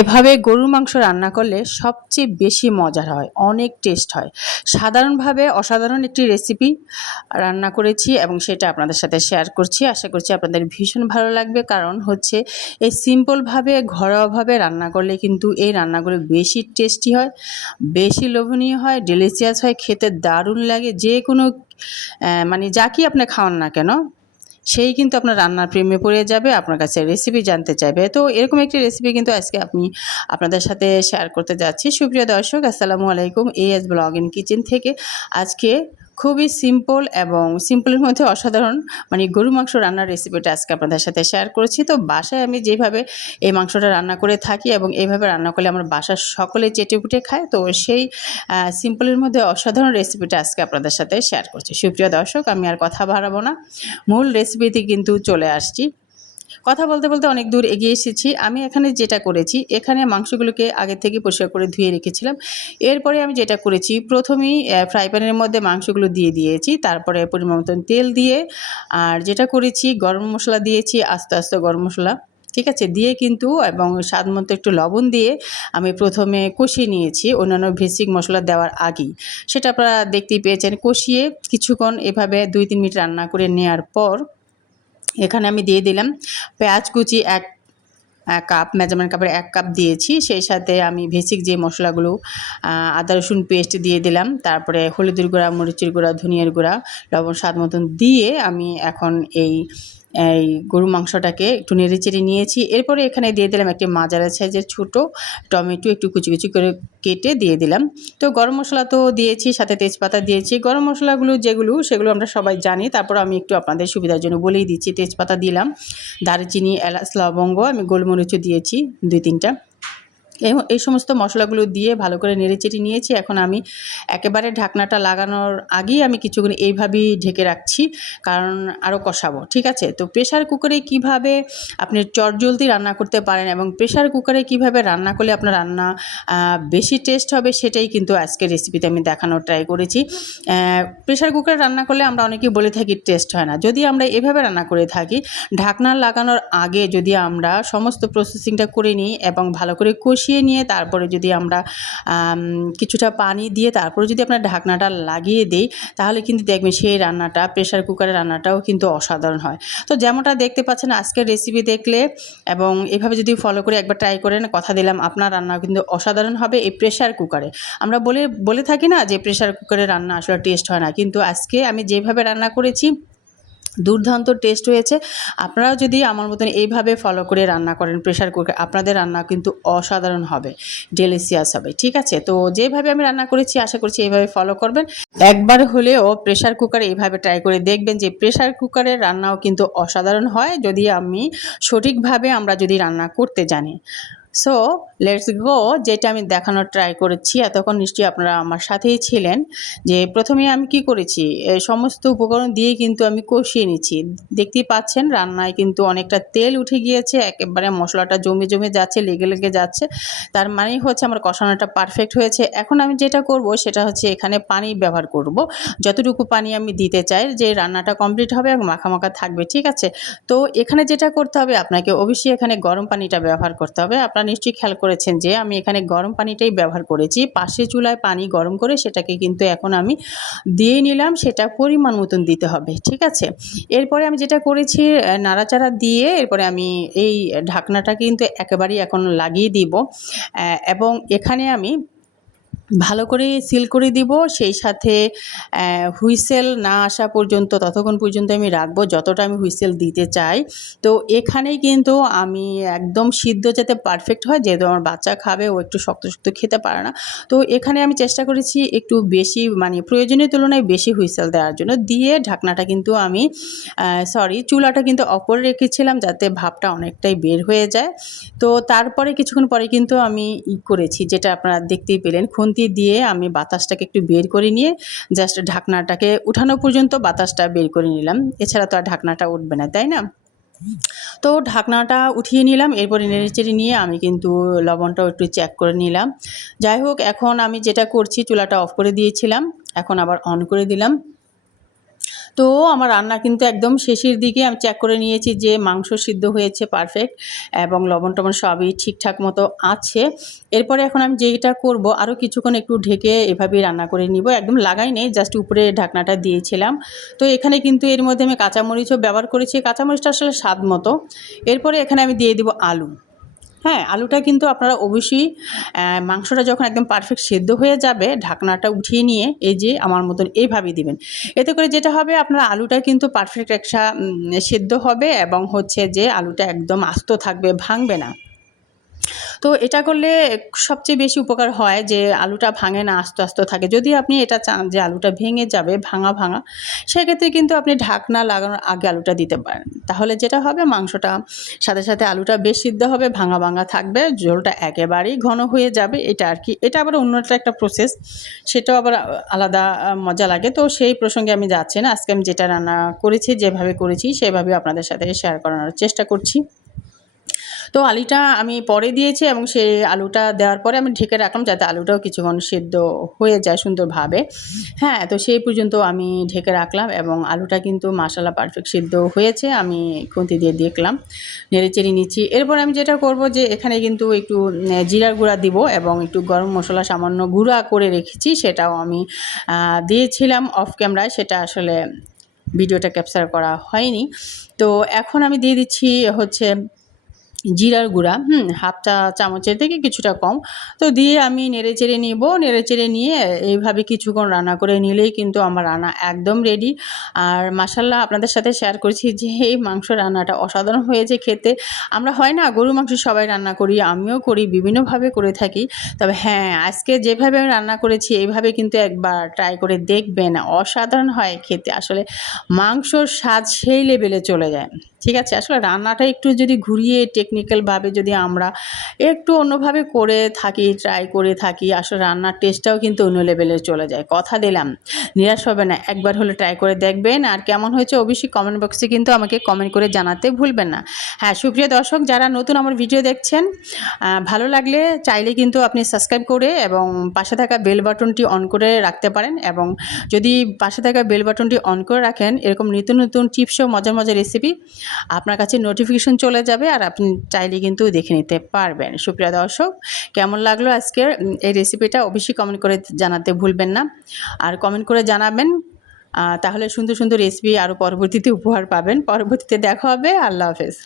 এভাবে গরুর মাংস রান্না করলে সবচেয়ে বেশি মজার হয়, অনেক টেস্ট হয়। সাধারণভাবে অসাধারণ একটি রেসিপি রান্না করেছি এবং সেটা আপনাদের সাথে শেয়ার করছি। আশা করছি আপনাদের ভীষণ ভালো লাগবে, কারণ হচ্ছে এই সিম্পলভাবে ঘরোয়াভাবে রান্না করলে কিন্তু এই রান্নাগুলো বেশি টেস্টি হয়, বেশি লোভনীয় হয়, ডেলিশিয়াস হয়, খেতে দারুণ লাগে। যে কোনো মানে যাকেই আপনি খাওয়ান না কেন, সেই কিন্তু আপনার রান্নার প্রেমে পড়ে যাবে, আপনার কাছে রেসিপি জানতে চাইবে। তো এরকম একটি রেসিপি কিন্তু আজকে আমি আপনাদের সাথে শেয়ার করতে যাচ্ছি। সুপ্রিয় দর্শক, আসসালামু আলাইকুম। এএস ব্লগ ইন কিচেন থেকে আজকে খুবই সিম্পল এবং সিম্পলের মধ্যে অসাধারণ মানে গরু মাংস রান্নার রেসিপিটা আজকে আপনাদের সাথে শেয়ার করছি। তো বাসায় আমি যেভাবে এই মাংসটা রান্না করে থাকি এবং এইভাবে রান্না করলে আমার বাসার সকলে চেটেপুটে খায়, তো সেই সিম্পলের মধ্যে অসাধারণ রেসিপিটা আজকে আপনাদের সাথে শেয়ার করছি। সুপ্রিয় দর্শক, আমি আর কথা বাড়াবো না, মূল রেসিপিতে কিন্তু চলে আসছি। কথা বলতে বলতে অনেক দূর এগিয়ে এসেছি। আমি এখানে যেটা করেছি, এখানে মাংসগুলোকে আগে থেকে পরিষ্কার করে ধুয়ে রেখেছিলাম। এরপরে আমি যেটা করেছি, প্রথমেই ফ্রাই প্যানের মধ্যে মাংসগুলো দিয়ে দিয়েছি, তারপরে পরিমাণ মতন তেল দিয়ে আর যেটা করেছি গরম মশলা দিয়েছি, আস্তে আস্তে গরম মশলা, ঠিক আছে, দিয়ে কিন্তু এবং স্বাদ মতো একটু লবণ দিয়ে আমি প্রথমে কষিয়ে নিয়েছি অন্যান্য বেসিক মশলা দেওয়ার আগেই। সেটা আপনারা দেখতেই পেয়েছেন। কষিয়ে কিছুক্ষণ এভাবে 2-3 মিনিট রান্না করে নেওয়ার পর এখানে আমি দিয়ে দিলাম পেঁয়াজ কুচি এক কাপ, মেজারমেন্ট কাপের 1 কাপ দিয়েছি। সেই সাথে আমি বেসিক যে মশলাগুলো, আদা রসুন পেস্ট দিয়ে দিলাম, তারপরে হলুদের গুঁড়া, মরিচের গুঁড়া, ধনিয়ার গুঁড়া, লবণ স্বাদ মতন দিয়ে আমি এখন এই এই গরু মাংসটাকে একটু নেড়েচেড়ে নিয়েছি। এরপরে এখানে দিয়ে দিলাম একটি মাঝারি সাইজের ছোটো টমেটো একটু কুচি কুচি করে কেটে দিয়ে দিলাম। তো গরম মশলা তো দিয়েছি, সাথে তেজপাতা দিয়েছি। গরম মশলাগুলো যেগুলো সেগুলো আমরা সবাই জানি, তারপর আমি একটু আপনাদের সুবিধার জন্য বলেই দিচ্ছি। তেজপাতা দিলাম, দারচিনি, এলাচ, লবঙ্গ, আমি গোলমরিচও দিয়েছি 2-3টা। এই সমস্ত মশলাগুলো দিয়ে ভালো করে নেড়েচেড়ে নিয়েছি। এখন আমি একেবারে ঢাকনাটা লাগানোর আগেই আমি কিছুক্ষণ এইভাবেই ঢেকে রাখছি, কারণ আরও কষাবো, ঠিক আছে। তো প্রেশার কুকারে কিভাবে আপনি চটজলদি রান্না করতে পারেন এবং প্রেশার কুকারে কিভাবে রান্না করলে আপনার রান্না বেশি টেস্ট হবে, সেটাই কিন্তু আজকের রেসিপিতে আমি দেখানোর ট্রাই করেছি। প্রেশার কুকারে রান্না করলে আমরা অনেকেই বলে থাকি টেস্ট হয় না। যদি আমরা এভাবে রান্না করে থাকি, ঢাকনা লাগানোর আগে যদি আমরা সমস্ত প্রসেসিংটা করে নিই এবং ভালো করে কষিয়ে নিয়ে তারপরে যদি আমরা কিছুটা পানি দিয়ে তারপরে যদি আপনার ঢাকনাটা লাগিয়ে দেই, তাহলে কিন্তু দেখবেন সেই রান্নাটা, প্রেশার কুকারের রান্নাটাও কিন্তু অসাধারণ হয়। তো যেমনটা দেখতে পাচ্ছেন আজকের রেসিপি দেখলে এবং এভাবে যদি ফলো করে একবার ট্রাই করেন, কথা দিলাম আপনার রান্না কিন্তু অসাধারণ হবে এই প্রেশার কুকারে। আমরা বলে থাকি না যে প্রেশার কুকারে রান্না আসলে টেস্ট হয় না, কিন্তু আজকে আমি যেভাবে রান্না করেছি দুর্দান্ত টেস্ট হয়েছে। আপনারাও যদি আমার মতন এইভাবে ফলো করে রান্না করেন প্রেশার কুকারে, আপনাদের রান্না কিন্তু অসাধারণ হবে, ডেলিশিয়াস হবে, ঠিক আছে। তো যেভাবে আমি রান্না করেছি আশা করছি এইভাবে ফলো করবেন। একবার হলেও প্রেশার কুকারে এইভাবে ট্রাই করে দেখবেন যে প্রেশার কুকারের রান্নাও কিন্তু অসাধারণ হয়, যদি আমি সঠিকভাবে আমরা যদি রান্না করতে জানি। সো লেটস গো, যেটা আমি দেখানোর ট্রাই করেছি। এতক্ষণ নিশ্চয়ই আপনারা আমার সাথেই ছিলেন। যে প্রথমে আমি কি করেছি, সমস্ত উপকরণ দিয়ে কিন্তু আমি কষিয়ে নিচ্ছি। দেখতেই পাচ্ছেন রান্নায় কিন্তু অনেকটা তেল উঠে গিয়েছে, একেবারে মশলাটা জমে জমে যাচ্ছে, লেগে লেগে যাচ্ছে। তার মানেই হচ্ছে আমার কষানোটা পারফেক্ট হয়েছে। এখন আমি যেটা করব সেটা হচ্ছে এখানে পানি ব্যবহার করব, যতটুকু পানি আমি দিতে চাই যে রান্নাটা কমপ্লিট হবে এবং মাখা মাখা থাকবে, ঠিক আছে। তো এখানে যেটা করতে হবে আপনাকে, অবশ্যই এখানে গরম পানিটা ব্যবহার করতে হবে। আপনারা নিশ্চয়ই খেয়াল করেছেন যে আমি এখানে গরম পানিটাই ব্যবহার করেছি। পাশে চুলায় পানি গরম করে সেটাকে কিন্তু এখন আমি দিয়ে নিলাম, সেটা পরিমাণ মতন দিতে হবে, ঠিক আছে। এরপরে আমি যেটা করেছি, নাড়াচাড়া দিয়ে এরপরে আমি এই ঢাকনাটা কিন্তু একেবারেই এখন লাগিয়ে দিব এবং এখানে আমি ভালো করে সিল করে দিব। সেই সাথে হুইসেল না আসা পর্যন্ত, ততক্ষণ পর্যন্ত আমি রাখবো যতটা আমি হুইসেল দিতে চাই। তো এখানেই কিন্তু আমি একদম সিদ্ধ যাতে পারফেক্ট হয়, যেহেতু আমার বাচ্চা খাবে, ও একটু শক্ত শক্ত খেতে পারে না। তো এখানে আমি চেষ্টা করেছি একটু বেশি, মানে প্রয়োজনীয় তুলনায় বেশি হুইসেল দেওয়ার জন্য, দিয়ে ঢাকনাটা কিন্তু আমি চুলাটা কিন্তু অফ করে রেখেছিলাম যাতে ভাপটা অনেকটাই বের হয়ে যায়। তো তারপরে কিছুক্ষণ পরে কিন্তু আমি করেছি, যেটা আপনারা দেখতেই পেলেন, খুন্তি দিয়ে আমি বাতাসটাকে একটু বের করে নিয়ে জাস্ট ঢাকনাটাকে উঠানো পর্যন্ত বাতাসটা বের করে নিলাম। এছাড়া তো আর ঢাকনাটা উঠবে না, তাই না। তো ঢাকনাটা উঠিয়ে নিলাম, এরপরে নেড়েচেড়ে নিয়ে আমি কিন্তু লবণটাও একটু চেক করে নিলাম। যাই হোক, এখন আমি যেটা করছি, চুলাটা অফ করে দিয়েছিলাম, এখন আবার অন করে দিলাম। তো আমার রান্না কিন্তু একদম শেষের দিকে আমি চেক করে নিয়েছি যে মাংস সিদ্ধ হয়েছে পারফেক্ট এবং লবণ-টবণ সবই ঠিকঠাক মতো আছে। এরপরে এখন আমি যেইটা করব, আরও কিছুক্ষণ একটু ঢেকে এভাবেই রান্না করে নিব। একদম লাগাই নেই, জাস্ট উপরে ঢাকনাটা দিয়েছিলাম। তো এখানে কিন্তু এর মধ্যে আমি কাঁচামরিচও ব্যবহার করেছি। কাঁচামরিচটা আসলে স্বাদ মতো। এরপরে এখানে আমি দিয়ে দিব আলু। হ্যাঁ, আলুটা কিন্তু আপনারা অবশ্যই মাংসটা যখন একদম পারফেক্ট সেদ্ধ হয়ে যাবে, ঢাকনাটা উঠিয়ে নিয়ে এই যে আমার মতন এইভাবে দিবেন। এতে করে যেটা হবে, আপনার আলুটা কিন্তু পারফেক্ট একটা সেদ্ধ হবে এবং হচ্ছে যে আলুটা একদম আস্ত থাকবে, ভাঙবে না। তো এটা করলে সবচেয়ে বেশি উপকার হয় যে আলুটা ভাঙে না, আস্ত আস্ত থাকে। যদি আপনি এটা চান যে আলুটা ভেঙে যাবে ভাঙা ভাঙা, সেক্ষেত্রে কিন্তু আপনি ঢাকনা লাগানোর আগে আলুটা দিতে পারেন। তাহলে যেটা হবে, মাংসটা সাথে সাথে আলুটা বেশ সিদ্ধ হবে, ভাঙা ভাঙা থাকবে, ঝোলটা একেবারেই ঘন হয়ে যাবে। এটা আর কি, এটা আবার অন্য একটা প্রসেস, সেটাও আবার আলাদা মজা লাগে। তো সেই প্রসঙ্গে আমি যাচ্ছি না। আজকে আমি যেটা রান্না করেছি, যেভাবে করেছি সেভাবে আপনাদের সাথে শেয়ার করানোর চেষ্টা করছি। তো আলুটা আমি পরে দিয়েছি এবং সেই আলুটা দেওয়ার পরে আমি ঢেকে রাখলাম যাতে আলুটাও কিছুক্ষণ সিদ্ধ হয়ে যায় সুন্দরভাবে। হ্যাঁ, তো সেই পর্যন্ত আমি ঢেকে রাখলাম এবং আলুটা কিন্তু মাশাআল্লাহ পারফেক্ট সিদ্ধ হয়েছে। আমি খুন্তি দিয়ে দেখলাম, নেড়েচেড়ে নিচ্ছি। এরপর আমি যেটা করব যে এখানে কিন্তু একটু জিরার গুঁড়া দিব এবং একটু গরম মশলা সামান্য গুঁড়া করে রেখেছি, সেটাও আমি দিয়েছিলাম অফ ক্যামেরায়। সেটা আসলে ভিডিওটা ক্যাপচার করা হয়নি। তো এখন আমি দিয়ে দিচ্ছি হচ্ছে জিরার গুঁড়া, হাফ চা চামচের থেকে কিছুটা কম। তো দিয়ে আমি নেড়েচেড়ে নিব। নেড়েচেড়ে নিয়ে এইভাবে কিছুক্ষণ রান্না করে নিলেই কিন্তু আমার রান্না একদম রেডি। আর মাশাআল্লাহ আপনাদের সাথে শেয়ার করছি যে এই মাংস রান্নাটা অসাধারণ হয়েছে খেতে। আমরা হয় না গরুর মাংস সবাই রান্না করি, আমিও করি, বিভিন্নভাবে করে থাকি। তবে হ্যাঁ, আজকে যেভাবে আমি রান্না করেছি এইভাবে কিন্তু একবার ট্রাই করে দেখবেন। অসাধারণ হয় খেতে। আসলে মাংসর স্বাদ সেই লেভেলে চলে যায়। ঠিক আছে? আসলে রান্নাটা একটু যদি ঘুরিয়ে টেকনিক্যালভাবে যদি আমরা একটু অন্যভাবে করে থাকি, ট্রাই করে থাকি, আসলে রান্নার টেস্টটাও কিন্তু অন্য লেভেলে চলে যায়। কথা দিলাম, নিরাশ হবে না। একবার হলে ট্রাই করে দেখবেন। আর কেমন হয়েছে অবশ্যই কমেন্ট বক্সে কিন্তু আমাকে কমেন্ট করে জানাতে ভুলবেন না। হ্যাঁ, সুপ্রিয় দর্শক যারা নতুন আমার ভিডিও দেখছেন, ভালো লাগলে চাইলে কিন্তু আপনি সাবস্ক্রাইব করে এবং পাশে থাকা বেল বাটনটি অন করে রাখতে পারেন। এবং যদি পাশে থাকা বেল বাটনটি অন করে রাখেন, এরকম নিত্য নতুন টিপস ও মজার মজার রেসিপি আপনার কাছে নোটিফিকেশন চলে যাবে আর আপনি চাইলে কিন্তু দেখে নিতে পারবেন। সুপ্রিয় দর্শক, কেমন লাগলো আজকের এই রেসিপিটা অবশ্যই কমেন্ট করে জানাতে ভুলবেন না। আর কমেন্ট করে জানাবেন, তাহলে সুন্দর সুন্দর রেসিপি আরও পরবর্তীতে উপহার পাবেন। পরবর্তীতে দেখা হবে। আল্লাহ হাফেজ।